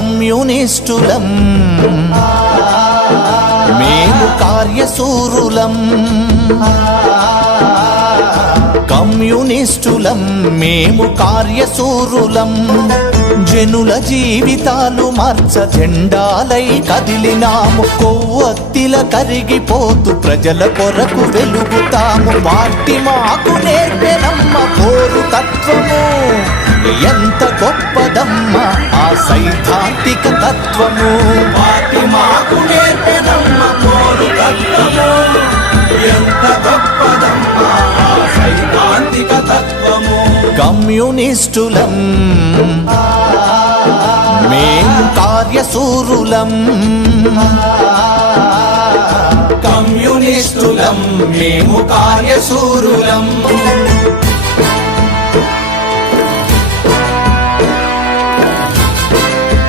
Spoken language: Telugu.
కమ్యూనిస్టులం మేము కార్యశూరులం కమ్యూనిస్టులం మేము కార్యశూరులం జనుల జీవితాలు మార్చ జెండాలై కదిలినాము కొవ్వొత్తిల కరిగిపోతూ ప్రజల కొరకు వెలుగుతాము పార్టీ మాకు నేర్పెనమ్మ పోరు తత్వము ఎంత గొప్పదమ్మ ఆ సైద్ధాంతిక తత్వము పార్టీ మాకు నేర్పెనమ్మ పోరు తత్వము ఎంత గొప్పదమ్మ ఆ సైద్ధాంతిక తత్వము కమ్యూనిస్టులం మేము కార్యశూరులం కమ్యూనిస్టులం మేము కార్యశూరులం